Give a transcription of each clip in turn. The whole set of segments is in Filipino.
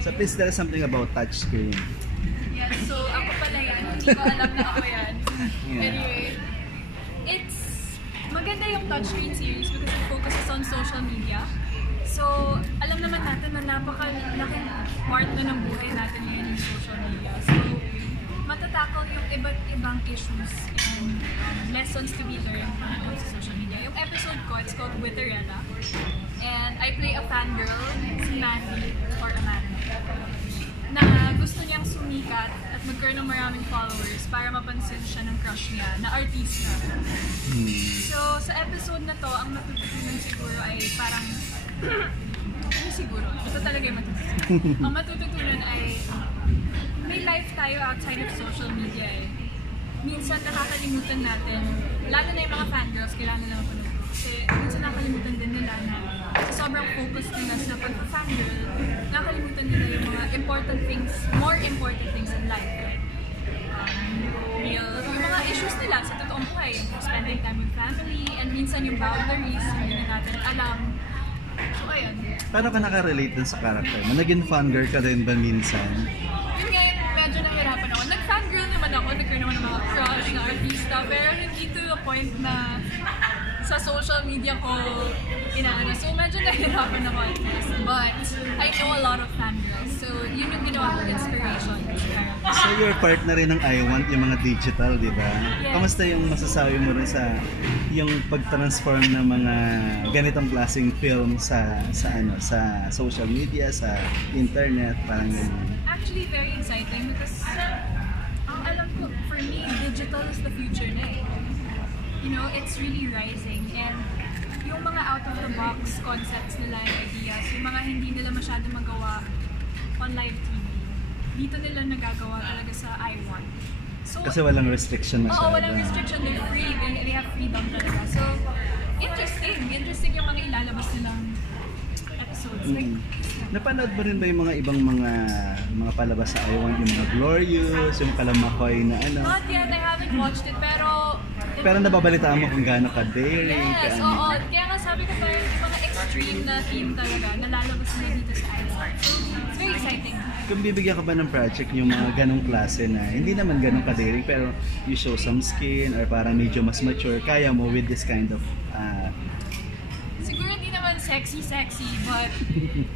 So please tell us something about touchscreen. Yeah, so ako pala yan. Hindi ko alam na ako yan. Yeah. Anyway, it's maganda yung touchscreen series because it focuses on social media. So, alam naman natin na napakalaking part na ng buhay natin ngayon yung social media. So, matatakal yung iba't ibang issues and lessons to be learned when it comes to social media. Yung episode ko, it's called Witterella. And I play a fangirl, si Mandy, or Amanda, na gusto niyang sumikat at magkaroon ng maraming followers para mapansin siya ng crush niya na artista. So, sa episode na to, ang matututunan siguro ay parang ano siguro? Ito talaga yung matututunan. Ang matututunan ay may life tayo outside of social media eh. Minsan nakakalimutan natin, lalo na yung mga fangirls, kailangan nila mapanood. Kasi minsan nakakalimutan din nila na sa sobrang focus nila sa pag-fangirl, nakakalimutan nila yung mga important things, more important things in life. Right? Yung mga issues nila sa totoong buhay, spending time with family, and minsan yung boundaries, hindi na natin alam. So, ayun. Paano ka nakarelate dun sa character mo? Naging fangirl ka rin ba minsan? Yun nga yung medyo nahirapan ako. Nag-fangirl naman ako, nagkaroon naman ng mga crush, ng artista, pero hindi to the point na sa social media ko inaano. So medyo nahirapan ako at first. But I know a lot of fangirls. So yun yung ginawa ko inspiration. So you're part na rin ng I Want, yung mga digital, di ba? Yes. Kamusta yung masasabi mo rin sa yung pag-transform ng mga ganitong klaseng film sa social media, sa internet, parang yun? Actually very exciting because ang alam ko, for me, digital is the future na eh. You know, it's really rising and yung mga out-of-the-box concepts nila and ideas, yung mga hindi nila masyado magawa on live TV, dito nila nagagawa talaga sa I Want. So, Kasi walang restriction masyado. Oo, walang restriction. They're free. They have freedom talaga. So, interesting. Interesting yung mga ilalabas nilang episodes. Like, napanood mo rin ba yung mga ibang mga palabas sa I Want, yung mga Glorious, yung Kalamakoy na ano? not yet. I haven't watched it, pero Nababalitaan mo kung gaano ka-daring, yes, oo. Kaya nga sabi ko parang yung mga extreme na theme talaga nalalabas nila dito sa I Want. So, it's very exciting. Kung bibigyan ka ba ng project yung mga ganong klase na hindi naman ganong ka-daring pero you show some skin or parang medyo mas mature, kaya mo with this kind of Siguro hindi naman sexy, but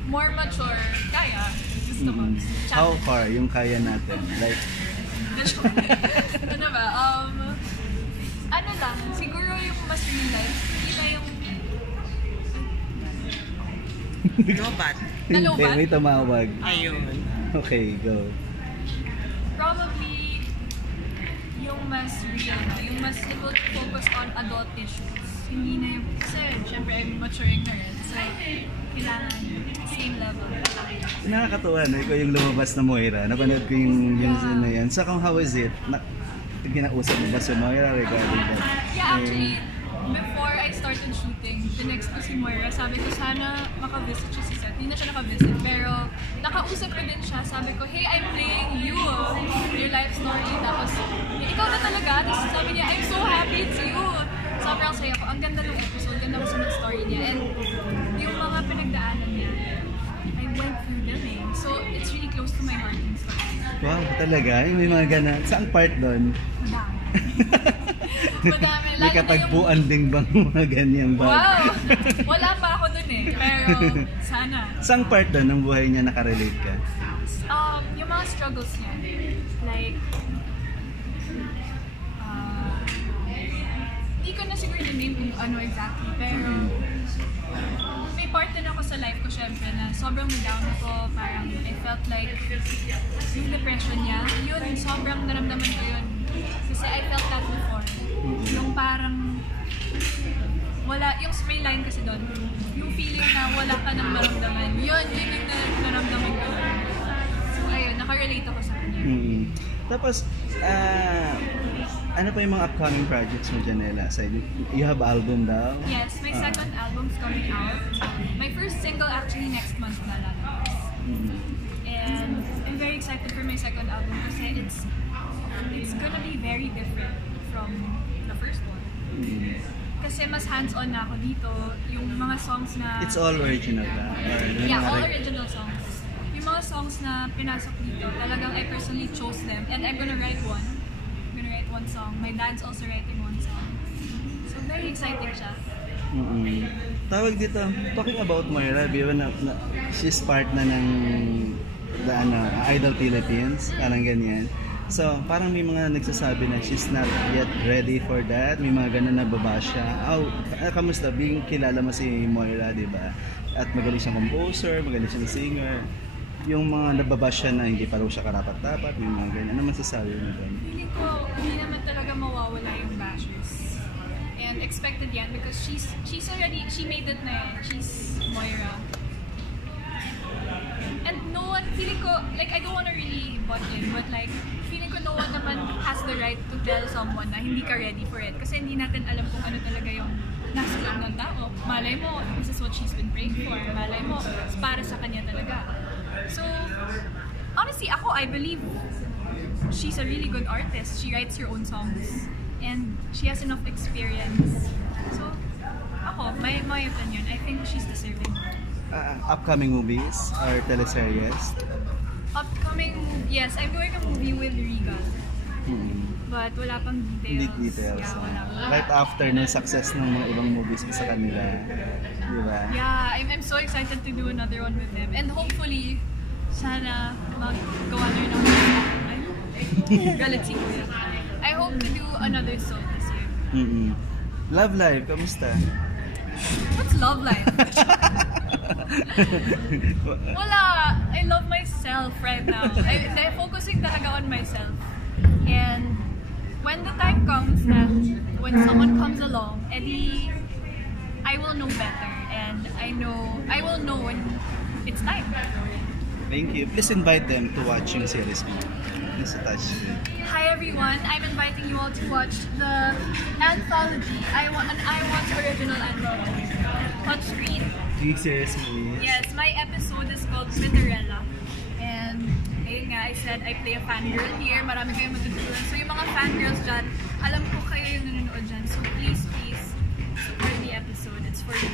more mature. Kaya. Gusto ko. how far yung kaya natin? Like, Ano ba? Ano lang, siguro yung mas real life, hindi na yung Lobat. hindi, may tumawag. Ayun. Okay, go. probably yung mas real na, yung mas it will focus on adult issues. Hindi na yung, kasi syempre I'm maturing na rin, so kailangan same level. Nakakatuwa na ikaw yung lumabas na Moira. Napanood ko yung scene na yan. So kung how is it? Kinausap mo ba si Moira regarding that? Yeah, actually, before I started shooting, tinext ko si Moira, sabi ko sana makavisit siya sa set. Hindi na siya nakavisit, pero nakausap ko din siya. Sabi ko, hey, I'm playing you, your life story. Tapos, ikaw na talaga. Tapos sabi niya, I'm so happy it's you. Sobrang saya ko. Ang ganda ng episode, ganda ko sa ng story niya. And yung mga pinagdaanan niya, I went through them eh. So, it's really close to my heart and stuff. Wow, talaga? May mga ganon. Saang part doon? Madami. Madami. May katagpuan din bang mga ganyan ba? Wow! Wala pa ako dun eh. Pero sana. Saang part doon ng buhay niya nakarelate ka? Yung mga struggles niya. Like, hindi ko na siguro name kung ano exactly. Pero may part din ako sa life ko syempre na sobrang down ako. Parang I felt like yung depression niya, yun, sobrang naramdaman ko yun. Kasi I felt that before. Yung parang wala, yung may line kasi doon, yung feeling na wala ka nang maramdaman, yun yung naramdaman ko. So ayun, nakarelate ako sa kanya. Tapos, ano pa yung mga upcoming projects mo, Janela? You have album daw? Yes, my second album's coming out. My first single actually next month na lalabas. And I'm very excited for my second album kasi it's gonna be very different from the first one. Kasi mas hands-on na ako dito. Yung mga songs na... It's all original ba? Yeah, all original songs. Yung mga songs na pinasok dito, talagang I personally chose them. And I'm gonna write one. I'm gonna write one song. My dad's also writing one song. So very exciting siya. Tawag dito, talking about Moira, she's part na ng Idol Philippines, parang ganyan. So, parang may mga nagsasabi na she's not yet ready for that. May mga ganun na baba siya. Kamusta? Being kilala mo si Moira, di ba? At magaling siyang composer, magaling siyang singer. Yung mga nababa siya na hindi pa raw siya karapat-dapat, may mga ganyan. Ano masasabi mo doon? Feeling ko, hindi naman talaga mawawala yung bashes. And expected yan because she made it na yan. She's Moira. And no one, feeling ko, like I don't wanna really butt in, but like, feeling ko no one naman has the right to tell someone na hindi ka ready for it. Kasi hindi natin alam kung ano talaga yung nasa loob ng tao. Malay mo, this is what she's been praying for. Malay mo, para sa kanya talaga. So, honestly, I believe she's a really good artist. She writes her own songs. And she has enough experience. So, my opinion, I think she's deserving. Upcoming movies or teleseries? Yes, I'm doing a movie with Regal. But wala pang details. Yeah, wala pa. Right after ng success ng mga ibang movies sa kanila. Di ba? Yeah, I'm so excited to do another one with them. And hopefully, sana maggawa na rin ako. Galit si Kuya. I hope to do another song this year. Love life, kamusta? What's love life? Wala. I love myself right now. I'm focusing talaga on myself. And when the time comes na when someone comes along, edi I will know better. And I will know when it's time. Thank you. Please invite them to watch yung series mo. Please attach. Hi everyone, I'm inviting you all to watch the anthology. I want original anthology. Touchscreen. Big series mo. Yes, my episode is called Cinderella. And ayun nga, I said I play a fangirl here. Marami kayong matutunan. So yung mga fangirls dyan, alam ko kayo yung nanonood dyan. So please support the episode. It's for you.